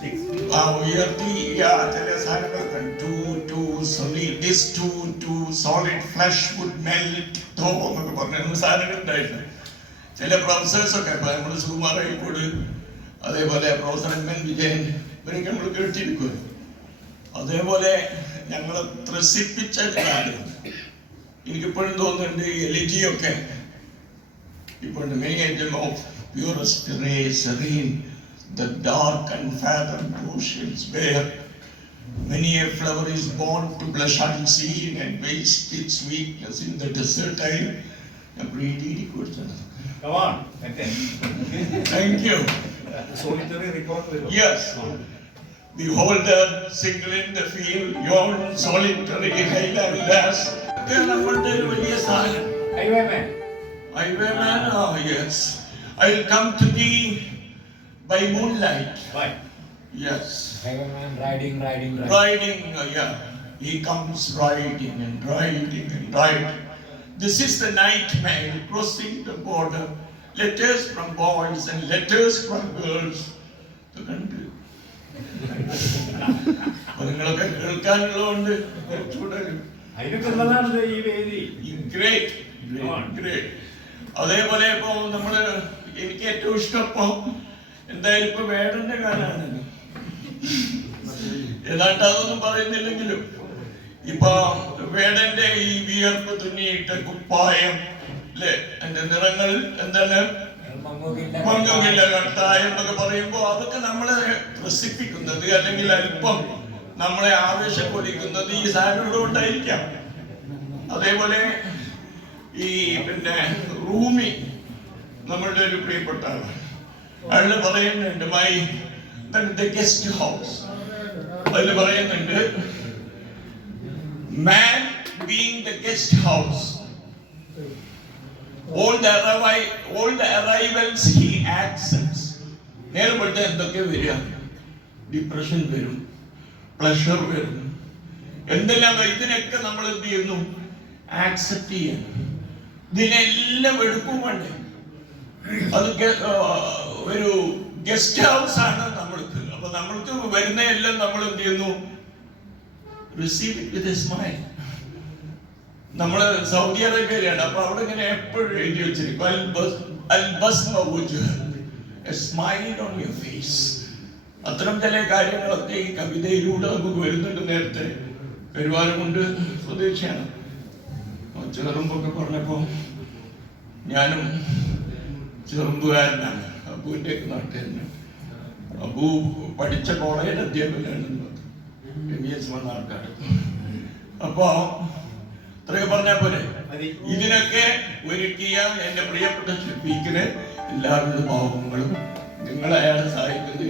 ഉയർത്തി ചില സാധനങ്ങൾ too solid flesh would melt എന്നൊക്കെ പറഞ്ഞ സാധനങ്ങൾ ഉണ്ടായിരുന്നു. ചില പ്രൊഫസേഴ്സൊക്കെ ഇപ്പൊ നമ്മൾ സുകുമാർ അയ്യക്കോട്, അതേപോലെ പ്രൊഫസർ എം എൻ വിജയൻ, ഇവരൊക്കെ നമ്മൾ കേട്ടിരിക്കും. അതേപോലെ ഞങ്ങളെ ത്രസിപ്പിച്ച കാര്യം എനിക്കിപ്പോഴും തോന്നുന്നുണ്ട്. എലിജിയൊക്കെ ഇപ്പോൾ many item of purest ray serene the dark unfathomed oceans where many a flower is born to blush unseen and waste its sweetness in the desert. I am really good. Come on. Thank you. Solitary record. Yes. Beholder, single in the field, yon solitary highlanders. നമ്മളുടെ ഒരു വലിയ സാധനം. Highwayman. Oh yes. I'll come to thee by moonlight. Right. Yes. Highwayman riding. Yeah. He comes riding. This is the night mail crossing the border. Letters from boys and letters from girls. The country. നിങ്ങളൊക്കെ കേൾക്കാനുള്ളതുകൊണ്ട് great. അതേപോലെ ഇപ്പൊ നമ്മള് എനിക്ക് ഏറ്റവും ഇഷ്ടം ഇപ്പൊ എന്തായാലും ഇപ്പൊ വേടന്റെ കാലാണ്. ഏതാണ്ട് അതൊന്നും പറയുന്നില്ലെങ്കിലും ഇപ്പൊ വേടന്റെ ഈ വിയർപ്പ് തുന്നിയിട്ട കുപ്പായം അല്ലെ, അതിന്റെ നിറങ്ങൾ എന്താണ്, മങ്ങുകില്ല കട്ടായം എന്നൊക്കെ പറയുമ്പോ അതൊക്കെ നമ്മളെ പ്രസിപ്പിക്കുന്നത് അല്ലെങ്കിൽ അല്പം നമ്മളെ ആവേശം കൊള്ളിക്കുന്നത് ഈ സാധനങ്ങൾ കൊണ്ടായിരിക്കാം. അതേപോലെ ഈ പിന്നെ റൂമി നമ്മളുടെ ഒരു പ്രിയപ്പെട്ട അയാള് പറയുന്നുണ്ട് ഗസ്റ്റ് ഹൗസ്. അതിൽ പറയുന്നുണ്ട് man being the guest house, all the arrivals he accepts. നേരത്തെ എന്തൊക്കെ വരിക, ഡിപ്രഷൻ വരും, പ്ലഷർ വരും, എന്തെല്ലാം വരും. ഇതിനൊക്കെ നമ്മൾ എന്ത് ചെയ്യുന്നു, ആക്സെപ്റ്റ് ചെയ്യാൻ. ഇതിനെല്ലാം എടുക്കും വേണ്ടേ. അത് ഒരു ഗസ്റ്റ് ഹൗസ് ആണ് നമ്മൾക്ക്. അപ്പൊ നമ്മൾക്ക് വരുന്ന എല്ലാം നമ്മൾ എന്ത് ചെയ്യുന്നു, receive it with a smile. നമ്മള് സൗദി അറേബ്യയിലാണ്. അപ്പൊ അവിടെ ഇങ്ങനെ എപ്പോഴും എഴുതി വെച്ചിരിക്കും അത്തരം ചില കാര്യങ്ങളൊക്കെ ഈ കവിതയിലൂടെ നമുക്ക് വരുന്നുണ്ട്. നേരത്തെ പെരുവാരമുണ്ട് സ്വദേശിയാണ്. ചെറുമ്പൊക്കെ പറഞ്ഞപ്പോ ഞാനും ചെറുമ്പുകാരനാണ്. അബുവിന്റെ നാട്ടുകാരന്. അബു പഠിച്ച കോളേജിൽ അധ്യാപകനാണ് മണ്ണാർക്കാട്. അപ്പോ ഇത്രയൊക്കെ പറഞ്ഞാ പോലെ. ഇതിനൊക്കെ ഒരുക്കിയ എന്റെ പ്രിയപ്പെട്ട ശില്പിക്കിന് എല്ലാവരുടെ ഭാവങ്ങളും നിങ്ങളെ അയാളെ സഹായിക്കുന്നത്